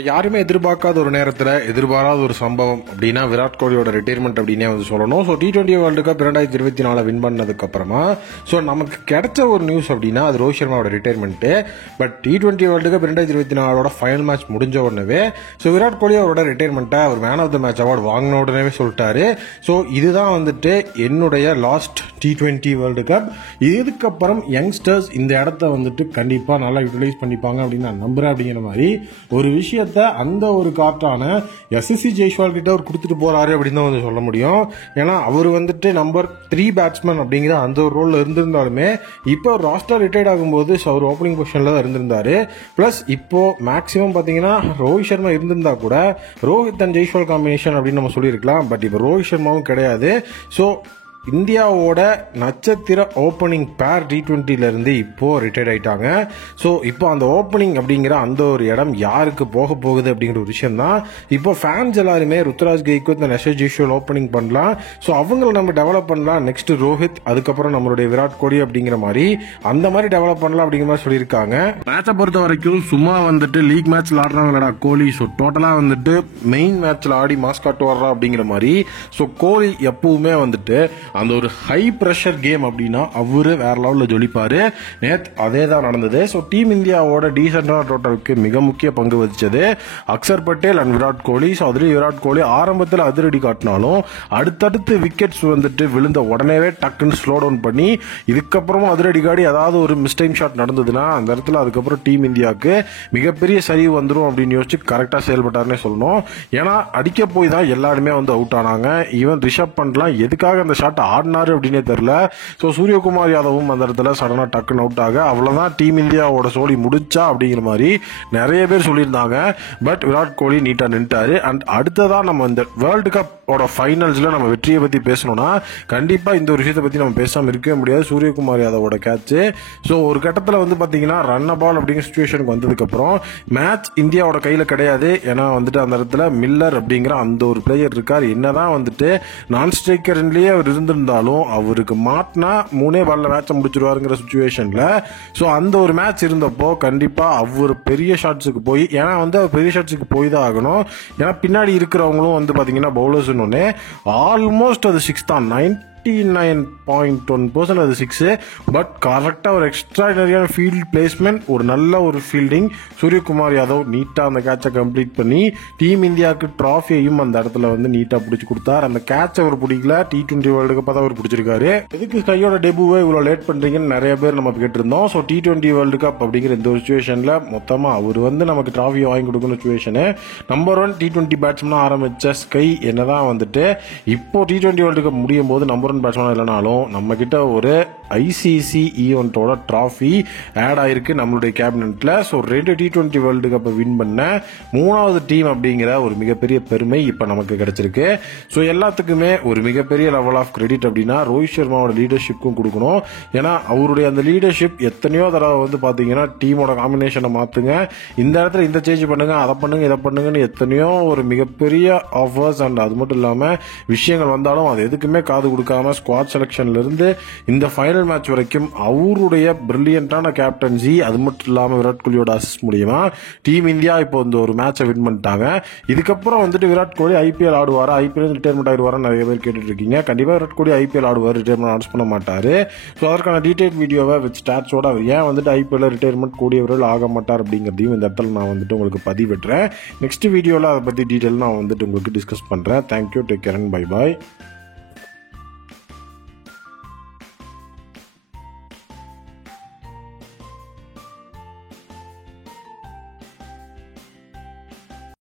யாருமே எதிர்பார்க்காத ஒரு நேரத்தில் எதிர்பாராத ஒரு சம்பவம் அப்படின்னா விராட் கோலியோட ரிட்டையர்மெண்ட் அப்படின்னே வந்து சொல்லணும். So T20 world cup 2024 win பண்ணதுக்கு அப்புறமா ஸோ நமக்கு கிடைச்ச ஒரு நியூஸ் அப்படின்னா அது ரோஹித் சர்மாவோட retirement. But T20 world cup 2024 final match முடிஞ்ச உடனே ஸோ விராட் கோலி அவரோட ரிட்டையர்மெண்ட்டை அவர் man of the match award வாங்கின உடனே சொல்லிட்டாரு. ஸோ இதுதான் வந்துட்டு என்னுடைய லாஸ்ட் T20 வேர்ல்டு கப். இதுக்கப்புறம் யங்ஸ்டர்ஸ் இந்த இடத்த வந்துட்டு கண்டிப்பாக நல்லா யூட்டிலைஸ் பண்ணிப்பாங்க அப்படின்னு நான் நம்புறேன் அப்படிங்கிற மாதிரி ஒரு விஷயம் அந்த ஒரு காட்டான எஸ்எஸ்சி ஜெய்ஸ்வால் கிட்ட அவர் கொடுத்துட்டு போறாரு அப்படின்னு தான் வந்து சொல்ல முடியும். ஏன்னா அவர் வந்துட்டு நம்பர் 3 பேட்ஸ்மேன் அப்படிங்கிற அந்த ஒரு ரோல்ல இருந்திருந்தாலுமே இப்போ ராஸ்டர் ரிட்டையர்ட் ஆகும்போது அவர் ஓப்பனிங் பொசிஷன்ல தான் இருந்திருந்தாரு. பிளஸ் இப்போ மேக்சிமம் பாத்தீங்கன்னா ரோஹித் சர்மா இருந்திருந்தா கூட ரோஹித் அண்ட் ஜெய்ஸ்வால் காம்பினேஷன் அப்படின்னு நம்ம சொல்லியிருக்கலாம். பட் இப்போ ரோஹித் சர்மாவும் கிடையாது. ஸோ இந்தியாவோட நட்சத்திர ஓப்பனிங் பேர் T20 இருந்து இப்போ ரிட்டையர்ட் ஆயிட்டாங்க. ஸோ இப்போ அந்த ஓப்பனிங் அப்படிங்கிற அந்த ஒரு இடம் யாருக்கு போக போகுது அப்படிங்கிற ஒரு விஷயம் தான். இப்போ ஃபேன்ஸ் எல்லாருமே Ruturaj Gaikwad and SS Jaiswal opening பண்ணலாம். ஸோ அவங்கள நம்ம டெவலப் பண்ணலாம். நெக்ஸ்ட் ரோஹித், அதுக்கப்புறம் நம்மளுடைய விராட் கோலி அப்படிங்கிற மாதிரி அந்த மாதிரி டெவலப் பண்ணலாம் அப்படிங்கிற மாதிரி சொல்லியிருக்காங்க. மேட்சை பொறுத்த வரைக்கும் சும்மா வந்துட்டு லீக் மேட்ச்ல ஆடுறாங்களா கோலி. ஸோ டோட்டலா வந்துட்டு மெயின் மேட்ச்ல ஆடி மாஸ் காட்டு வர்றா அப்படிங்கிற மாதிரி. ஸோ கோலி எப்பவுமே வந்துட்டு அந்த ஒரு ஹை பிரஷர் கேம் அப்படின்னா அவரு வேற லெவலில் ஜொலிப்பாரு. நேத்து அதே தான் நடந்தது. ஸோ டீம் இந்தியாவோட டீசென்டான டோட்டலுக்கு மிக முக்கிய பங்கு வகிச்சது அக்சர் பட்டேல் அண்ட் விராட் கோலி. ஸோ அதுலேயும் விராட் கோலி ஆரம்பத்தில் அதிரடி காட்டினாலும் அடுத்தடுத்து விக்கெட்ஸ் வந்துட்டு விழுந்த உடனேவே டக்குன்னு ஸ்லோ டவுன் பண்ணி இதுக்கப்புறமும் அதிரடி காடி ஏதாவது ஒரு மிஸ்டைம் ஷாட் நடந்ததுன்னா அந்த இடத்துல அதுக்கப்புறம் டீம் இந்தியாவுக்கு மிகப்பெரிய சரிவு வந்துடும் அப்படின்னு யோசிச்சு கரெக்டாக செயல்பட்டாருன்னே சொல்லணும். ஏன்னா அடிக்க போய் தான் எல்லாருமே வந்து அவுட் ஆனாங்க. ஈவன் ரிஷப் பண்ட்லாம் எதுக்காக அந்த ஷாட் ஆடினாரு அப்படின்னே தெரியல. ஸோ சூரியகுமார் யாதவும் அந்த இடத்துல சடனாக டக்குன்னு அவுட் ஆக அவ்வளோதான் டீம் இந்தியாவோட சோழி முடிச்சா அப்படிங்கிற மாதிரி நிறைய பேர் சொல்லியிருந்தாங்க. பட் விராட் கோலி நீட்டாக நின்ட்டாரு. அண்ட் அடுத்ததான் நம்ம இந்த வேர்ல்டு கப்போட ஃபைனல்ஸில் நம்ம வெற்றியை பற்றி பேசணும்னா கண்டிப்பாக இந்த ஒரு விஷயத்தை பற்றி நம்ம பேசாமல் இருக்கவே முடியாது. சூரியகுமார் யாதவோட கேட்ச். ஸோ ஒரு கட்டத்தில் வந்து பார்த்தீங்கன்னா ரன் பால் அப்படிங்கிற சுச்சுவேஷனுக்கு வந்ததுக்கப்புறம் மேட்ச் இந்தியாவோட கையில் கிடையாது. ஏன்னா வந்துட்டு அந்த இடத்துல மில்லர் அப்படிங்கிற அந்த ஒரு பிளேயர் இருக்கார். என்னதான் வந்துட்டு நான் ஸ்ட்ரைக்கர்லேயே அவர் இருந்திருந்தாலும் அவருக்கு மாட்டினா 3 பால்ல மேட்சை முடிச்சிருவாருங்கிற சுச்சுவேஷன்ல. ஸோ அந்த ஒரு மேட்ச் இருந்தப்போ கண்டிப்பா அவர் பெரிய ஷாட்ஸுக்கு போய், ஏன்னா வந்து அவர் பெரிய ஷாட்ஸுக்கு போய் தான் ஆகணும். ஏன்னா பின்னாடி இருக்கிறவங்களும் வந்து பாத்தீங்கன்னா பவுலர்ஸ் ஆல்மோஸ்ட் அது 6 தான். 99.1% அது 6. பட் கரெக்டாக ஒரு எக்ஸ்ட்ராடினரியான ஃபீல்ட் பிளேஸ்மெண்ட், ஒரு நல்ல ஒரு ஃபீல்டிங். சூரியகுமார் யாதவ் நீட்டாக அந்த கேட்சை கம்ப்ளீட் பண்ணி டீம் இந்தியாவுக்கு ட்ராஃபியையும் அந்த இடத்துல வந்து நீட்டாக பிடிச்சி கொடுத்தார். அந்த கேட்ச் அவர் பிடிக்கல, T20 வேர்ல்டு கப் தான் அவர் பிடிச்சிருக்காரு. எதுக்கு கையோட டெபுவை இவ்வளோ லேட் பண்ணுறீங்கன்னு நிறைய பேர் நம்ம கேட்டிருந்தோம். ஸோ T20 வேர்ல்டு கப் அப்படிங்கிற இந்த ஒரு சுச்சுவேஷனில் மொத்தமாக அவர் வந்து நமக்கு ட்ராஃபியை வாங்கி கொடுக்கணும் சுச்சுவேஷனு. நம்பர் 1 T20 பேட்ஸ்மேனாக ஆரம்பித்த ஸ்கை என்னதான் வந்துட்டு இப்போ T20 வேர்ல்டு கப் முடியும் போது நம்பர் பேட்ஸ்மேன் இல்லைனாலும் நம்ம கிட்ட ஒரு ஐசிசி ஈவெண்டோட டிராஃபி ஆட் ஆயிருக்கு நம்மளுடைய கேபினெட்ல. ஸோ 2 T20 வேர்ல்டு கப்பை வின் பண்ண 3வது டீம் அப்படிங்கிற ஒரு மிகப்பெரிய பெருமை இப்போ நமக்கு கிடைச்சிருக்கு. ஸோ எல்லாத்துக்குமே ஒரு மிகப்பெரிய லெவல் ஆஃப் கிரெடிட் அப்படின்னா ரோஹித் சர்மாவோட லீடர்ஷிப்புக்கும் கொடுக்கணும். ஏன்னா அவருடைய அந்த லீடர்ஷிப் எத்தனையோ தடவை வந்து பார்த்தீங்கன்னா டீமோட காம்பினேஷனை மாற்றுங்க, இந்த இடத்துல இந்த சேஞ்ச் பண்ணுங்க, அதை பண்ணுங்க, இதை பண்ணுங்கன்னு எத்தனையோ ஒரு மிகப்பெரிய ஆஃபர்ஸ் அண்ட் அது மட்டும் இல்லாமல் விஷயங்கள் வந்தாலும் அது எதுக்குமே காது கொடுக்காம ஸ்குவாட் செலக்ஷன்ல இருந்து இந்த ஃபைனல் மேட்ச் வரைக்கும் அவருடைய பிரில்லியன்டான கேப்டன்சி, அது மட்டும் இல்லாமல் விராட் கோலியோட அசிஸ்ட் மூலியமா டீம் இந்தியா இப்போ இந்த ஒரு மேட்சை வின் பண்ணிட்டாங்க. இதுக்கப்புறம் வந்துட்டு Virat Kohli IPL ஆடுவாரா, IPL retirement ஆயிடுவாரா நிறைய பேர் கேட்டுட்டு இருக்கீங்க. கண்டிப்பாக விராட் கோலி ஐபிஎல் ஆடுவார், ரிட்டையர்மெண்ட் அனௌன்ஸ் பண்ண மாட்டாரு. ஸோ அதற்கான டீடைல் வீடியோவை வித் ஸ்டாட்ஸோட அவர் ஏன் வந்துட்டு ஐபிஎல் ரிட்டையர்மெண்ட் கூடியவர்கள் ஆக மாட்டார் அப்படிங்கிறதையும் இந்த இடத்துல நான் வந்துட்டு உங்களுக்கு பதிவிடுறேன். நெக்ஸ்ட் வீடியோவில் அதை பற்றி டீட்டெயில் நான் வந்துட்டு உங்களுக்கு டிஸ்கஸ் பண்ணுறேன். Thank you, take care and bye bye.